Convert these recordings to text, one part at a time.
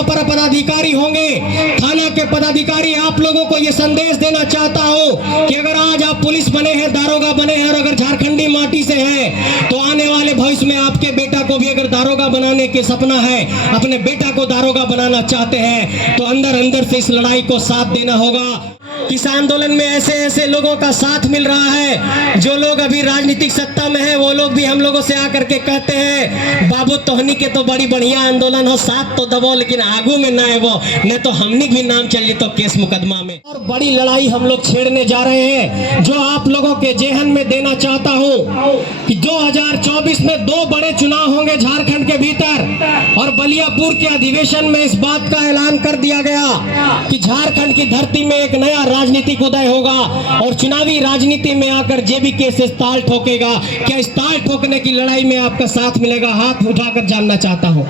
यहाँ पर पदाधिकारी होंगे, थाना के पदाधिकारी, आप लोगों को ये संदेश देना चाहता हूँ कि अगर आज आप पुलिस बने हैं, दारोगा बने हैं और अगर झारखंडी माटी से हैं तो आने वाले भविष्य में आपके बेटा को भी अगर दारोगा बनाने के सपना है, अपने बेटा को दारोगा बनाना चाहते हैं तो अंदर अंदर से इस लड़ाई को साथ देना होगा। इस आंदोलन में ऐसे ऐसे लोगों का साथ मिल रहा है जो लोग अभी राजनीतिक सत्ता में हैं, वो लोग भी हम लोगों से आकर के कहते हैं बाबू तोहनी के तो बड़ी बढ़िया आंदोलन हो, साथ तो दबो लेकिन आगू में ना है वो, नहीं तो हमनी भी नाम चली तो केस मुकदमा में। और बड़ी लड़ाई हम लोग छेड़ने जा रहे हैं जो आप लोगों के जेहन में देना चाहता हूँ कि 2024 में 2 बड़े चुनाव होंगे झारखंड के भीतर और बलियापुर के अधिवेशन में इस बात का ऐलान कर दिया गया कि झारखंड की धरती में एक नया राजनीतिक उदय होगा और चुनावी राजनीति में आकर जेबीके से ताल ठोकेगा। क्या इस ताल ठोकने की लड़ाई में आपका साथ मिलेगा? हाथ उठाकर जानना चाहता हूं,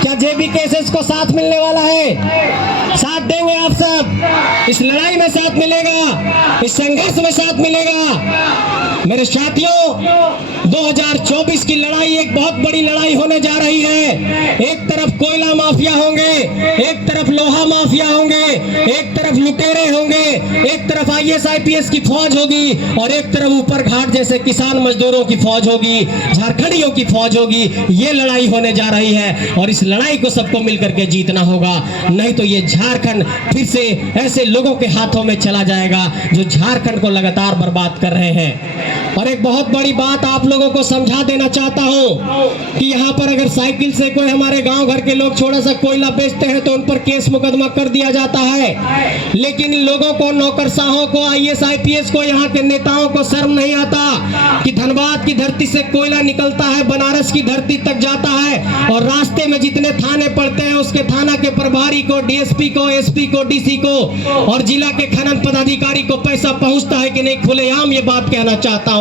क्या जेबीके से इसको साथ मिलने वाला है? साथ देंगे आप सब? इस लड़ाई में साथ मिलेगा, इस संघर्ष में साथ मिलेगा? मेरे साथियों, 2024 की लड़ाई एक बहुत बड़ी लड़ाई होने जा रही है। एक तरफ कोयला माफिया होंगे, एक तरफ लोहा माफिया होंगे, एक तरफ लुटेरे होंगे, एक तरफ आईएएस आईपीएस की फौज होगी और एक तरफ ऊपर घाट जैसे किसान मजदूरों की फौज होगी, झारखंडियों की फौज होगी। ये लड़ाई होने जा रही है और इस लड़ाई को सबको मिलकर के जीतना होगा, नहीं तो ये झारखंड फिर से ऐसे लोगों के हाथों में चला जाएगा जो झारखंड को लगातार बर्बाद कर रहे हैं। और एक बहुत बड़ी बात आप लोगों को समझा देना चाहता हूं कि यहाँ पर अगर साइकिल से कोई हमारे गांव घर के लोग थोड़ा सा कोयला बेचते हैं तो उन पर केस मुकदमा कर दिया जाता है, लेकिन इन लोगों को, नौकरशाहों को, आईएएस आईपीएस को, यहाँ के नेताओं को शर्म नहीं आता कि धनबाद की धरती से कोयला निकलता है, बनारस की धरती तक जाता है और रास्ते में जितने थाने पड़ते हैं उसके थाना के प्रभारी को, डीएसपी को, एसपी को, डीसी को और जिला के खनन पदाधिकारी को पैसा पहुंचता है कि नहीं? खुलेआम ये बात कहना चाहता हूं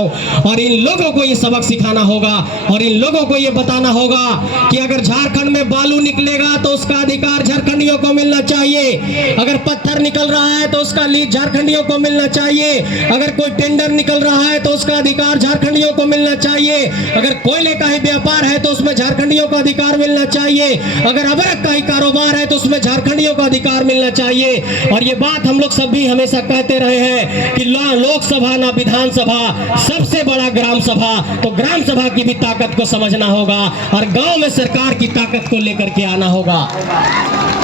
और इन लोगों को ये सबक सिखाना होगा और इन लोगों को ये बताना होगा कि अगर झारखंड में बालू निकलेगा तो उसका अधिकार झारखंडियों को मिलना चाहिए, अगर पत्थर निकल रहा है तो उसका लीज झारखंडियों को मिलना चाहिए, अगर कोई टेंडर निकल रहा है तो उसका अधिकार झारखंडियों को मिलना चाहिए, अगर कोयले का ही व्यापार है तो उसमें झारखंडियों को अधिकार मिलना चाहिए, अगर अवैध का ही कारोबार है तो उसमें झारखंडियों को अधिकार मिलना चाहिए। और ये बात हम लोग सभी हमेशा कहते रहे हैं कि लोकसभा ना विधानसभा, सबसे बड़ा ग्राम सभा, तो ग्राम सभा की भी ताकत को समझना होगा और गांव में सरकार की ताकत को लेकर के आना होगा।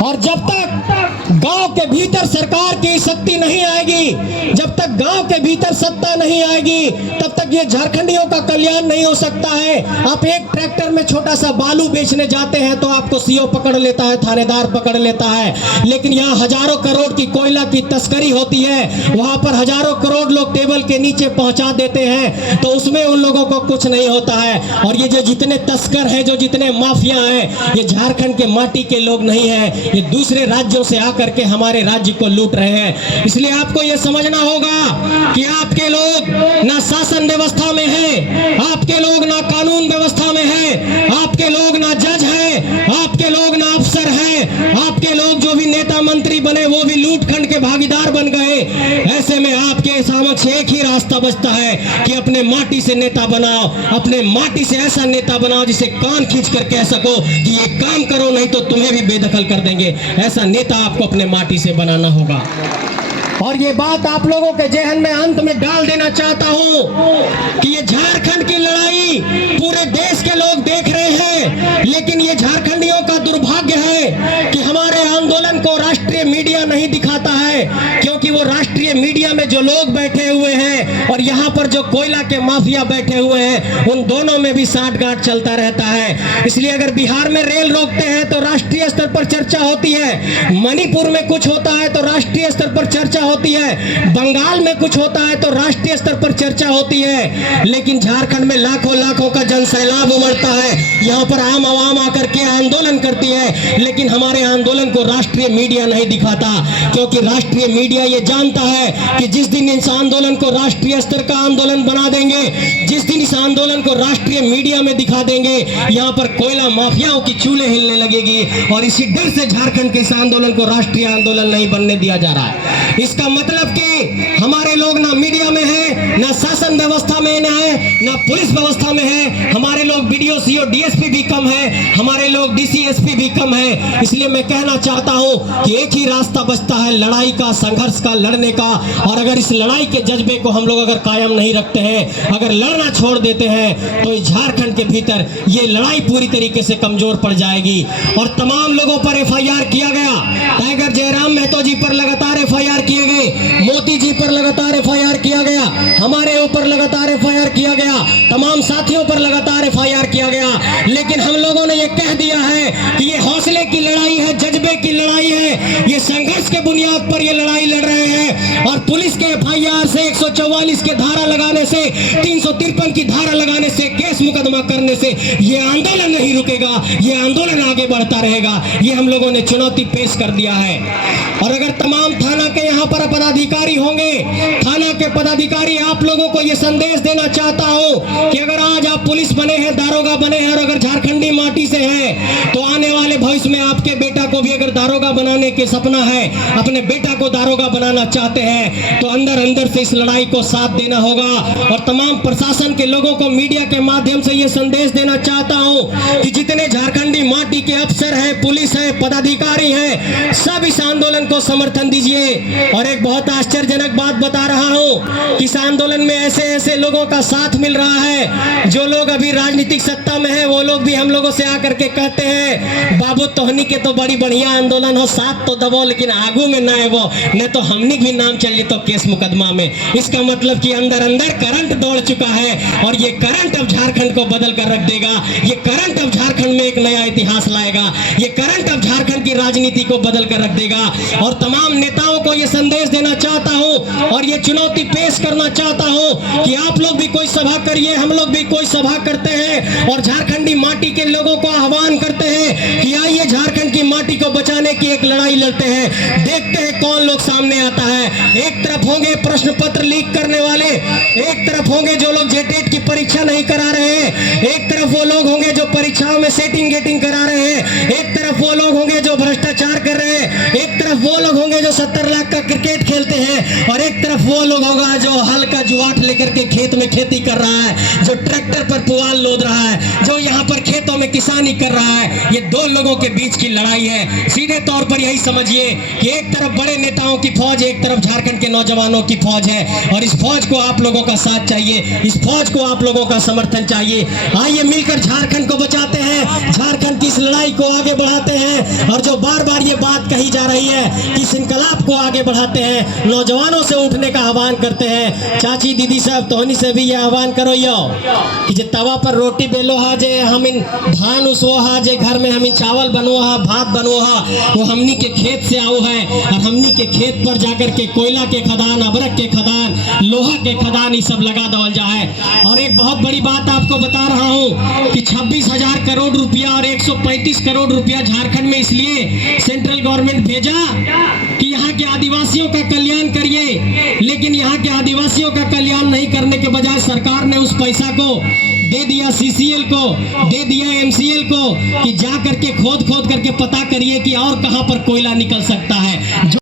और जब तक गांव के भीतर सरकार की शक्ति नहीं आएगी, जब तक गांव के भीतर सत्ता नहीं आएगी, तब तक ये झारखंडियों का कल्याण नहीं हो सकता है। आप एक ट्रैक्टर में छोटा सा बालू बेचने जाते हैं तो आपको सीओ पकड़ लेता है, थानेदार पकड़ लेता है, लेकिन यहाँ हजारों करोड़ की कोयला की तस्करी होती है, वहां पर हजारों करोड़ लोग टेबल के नीचे पहुंचा देते हैं तो उसमें उन लोगों को कुछ नहीं होता है। और ये जो जितने तस्कर हैं, जो जितने माफिया हैं, ये झारखंड के माटी के लोग नहीं हैं, ये दूसरे राज्यों से आकर के हमारे राज्य को लूट रहे हैं। इसलिए आपको ये समझना होगा कि आपके लोग ना शासन व्यवस्था में हैं, आपके लोग ना कानून व्यवस्था में हैं, आपके लोग ना जज हैं, आपके लोग ना अफसर हैं, आपके लोग जो भी नेता मंत्री बने वो भी लूटखंड के भागीदार बन गए। ऐसे में आपके समक्ष एक ही रास्ता बचता है कि अपने माटी से नेता बनाओ, अपने माटी से ऐसा नेता बनाओ जिसे कान खींच कर कह सको कि ये काम करो नहीं तो तुम्हें भी बेदखल कर देंगे। ऐसा नेता आपको अपने माटी से बनाना होगा। और ये बात आप लोगों के जेहन में अंत में डाल देना चाहता हूं कि ये झारखंड की लड़ाई पूरे देश के लोग देख रहे हैं, लेकिन ये झारखंडियों का दुर्भाग्य है कि हमारे आंदोलन को राष्ट्रीय मीडिया नहीं दिखाता है, क्योंकि वो राष्ट्रीय मीडिया में जो लोग बैठे हुए हैं और यहाँ पर जो कोयला के माफिया बैठे हुए हैं, उन दोनों में भी साठगांठ चलता रहता है। इसलिए अगर बिहार में रेल रोकते हैं तो राष्ट्रीय स्तर पर चर्चा होती है, मणिपुर में कुछ होता है तो राष्ट्रीय स्तर पर चर्चा होती है, बंगाल में कुछ होता है तो राष्ट्रीय स्तर पर चर्चा होती है, लेकिन झारखंड में लाखों लाखों का जनसैलाब उमड़ता है, यहाँ पर आम आवाम आकर के आंदोलन करती है, लेकिन हमारे आंदोलन को राष्ट्रीय मीडिया नहीं दिखाता, क्योंकि राष्ट्रीय मीडिया ये जानता है कि जिस दिन इस आंदोलन को राष्ट्रीय स्तर का आंदोलन बना देंगे, जिस दिन इस आंदोलन को राष्ट्रीय मीडिया में दिखा देंगे, यहाँ पर कोयला माफियाओं की चूल्हे हिलने लगेगी। और इसी डर से झारखंड के इस आंदोलन को राष्ट्रीय आंदोलन नहीं बनने दिया जा रहा है। इसका मतलब कि हमारे लोग ना मीडिया में है, ना शासन व्यवस्था में है, ना पुलिस व्यवस्था में है। हमारे लोग बीडीओ, सीओ, डीएसपी भी कम है, हमारे लोग डीसीएसपी भी कम है। इसलिए मैं कहना चाहता हूं कि एक ही रास्ता बचता है लड़ाई का, संघर्ष का, लड़ने का। और अगर इस लड़ाई के जज्बे को हम लोग अगर कायम नहीं रखते हैं, अगर लड़ना छोड़ देते हैं, तो इस झारखंड के भीतर ये लड़ाई पूरी तरीके से कमजोर पड़ जाएगी। और तमाम लोगों पर एफआईआर किया गया। टाइगर जयराम महतो जी पर लगातार एफआईआर किए गए, मोती जी पर लगातार एफआईआर किया गया, हमारे ऊपर लगातार एफआईआर किया गया, तमाम साथियों पर लगातार एफआईआर किया गया। लेकिन हम लोगों ने ये कह दिया है कि ये हौसले की लड़ाई है, जज्बे की लड़ाई है, ये संघर्ष के बुनियाद पर ये लड़ाई लड़ रहे हैं। और पुलिस के एफआईआर से, 144 के धारा लगाने से, 353 की धारा लगाने से, केस मुकदमा करने से ये आंदोलन नहीं रुकेगा, ये आंदोलन आगे बढ़ता रहेगा। ये हम लोगों ने चुनौती पेश कर दिया है। और अगर तमाम थाना के यहाँ पर पदाधिकारी होंगे, थाना के पदाधिकारी आप लोगों को ये संदेश देना चाहता हूं कि अगर आज आप पुलिस बने हैं, दारोगा बने हैं, और अगर झारखंडी माटी से हैं, तो आने वाले भविष्य में आपके बेटा को भी अगर दारोगा बनाने के सपना है, अपने बेटा को दारोगा बनाना चाहते हैं, तो अंदर अंदर से इस लड़ाई को साथ देना होगा। और तमाम प्रशासन के लोगों को मीडिया के माध्यम से ये संदेश देना चाहता हूं कि जितने झारखंडी माटी के अफसर हैं, पुलिस है, पदाधिकारी हैं, सब इस आंदोलन को समर्थन दीजिए। और एक बहुत आश्चर्यजनक बात बता रहा हूं कि इस आंदोलन में ऐसे ऐसे लोगों का साथ मिल रहा है जो लोग अभी राजनीतिक सत्ता में है। वो लोग भी हम लोगों से आकर के कहते हैं, बाबू तोहनी के तो बड़ी बढ़िया आंदोलन हो, साथ तो दबो, लेकिन आगू में ना है वो, न तो हमनी भी नाम चली तो केस मुकदमा में। इसका मतलब कि अंदर अंदर करंट दौड़ चुका है और ये करंट अब झारखंड को बदल कर रख देगा। ये करंट अब झारखंड में एक नया इतिहास लाएगा। ये करंट अब झारखंड की राजनीति को बदल कर रख देगा। और तमाम नेताओं को ये संदेश देना चाहता हूं और ये चुनौती पेश करना चाहता हूं कि आप लोग भी कोई सभा करिए, हम लोग भी कोई सभा करते हैं और झारखंडी माटी के लोगों को आह्वान करते हैं कि आइए झारखंड की माटी को बचाने की एक लड़ाई लड़ते हैं। देखते हैं कौन लोग सामने आता है। एक तरफ होंगे प्रश्न पत्र लीक करने वाले, एक तरफ होंगे जो लोग जेटेट की परीक्षा नहीं करा रहे हैं, एक तरफ वो लोग होंगे जो परीक्षाओं में सेटिंग गेटिंग करा रहे हैं, एक तरफ वो लोग होंगे जो भ्रष्टाचार कर रहे हैं, एक तरफ वो लोग होंगे जो 70 लाख का क्रिकेट खेलते हैं, और एक तरफ वो लोग होगा जो हल का जुआट लेकर के खेत में खेती कर रहा है, जो ट्रैक्टर पर पुआल लोद रहा है, जो यहाँ पर खेतों में किसानी कर रहा है। ये दो लोगों के बीच की लड़ाई है। सीधे तौर पर यही समझिए कि एक तरफ बड़े नेताओं की फौज, एक तरफ झारखंड के नौजवानों की फौज है और इस फौज को आप लोगों का साथ चाहिए, इस फौज को आप लोगों का समर्थन चाहिए। आइए मिलकर झारखंड को बचाते हैं, झारखंड की इस लड़ाई को आगे बढ़ाते हैं। और जो बार बार ये बात कही जा रही है कि इस इनकलाब को आगे बढ़ाते हैं, नौजवानों से उठने का आह्वान करते हैं। चाची दीदी साहब तोहनी से भी ये आह्वान करो यो कि जे तवा पर रोटी बेलो हा, जे हम इन धान उसो हा, जे घर में हम इन चावल बनवो हा, भात बनवो हा, वो हमनी के खेत से आओ है। और हमनी के खेत पर जाकर के कोयला के खदान, अबरक के खदान, लोहा के खदान ये सब लगा दवल जाए। और एक बहुत बड़ी बात आपको बता रहा हूँ कि 26,000 करोड़ रुपया और 135 करोड़ रुपया झारखंड में इसलिए सेंट्रल गवर्नमेंट भेजा कि यहाँ के आदिवासियों का कल्याण करिए। लेकिन यहाँ के आदिवासियों का कल्याण नहीं करने के बजाय सरकार ने उस पैसा को दे दिया सीसीएल को, दे दिया एमसीएल को कि जा करके खोद खोद करके पता करिए कि और कहां पर कोयला निकल सकता है।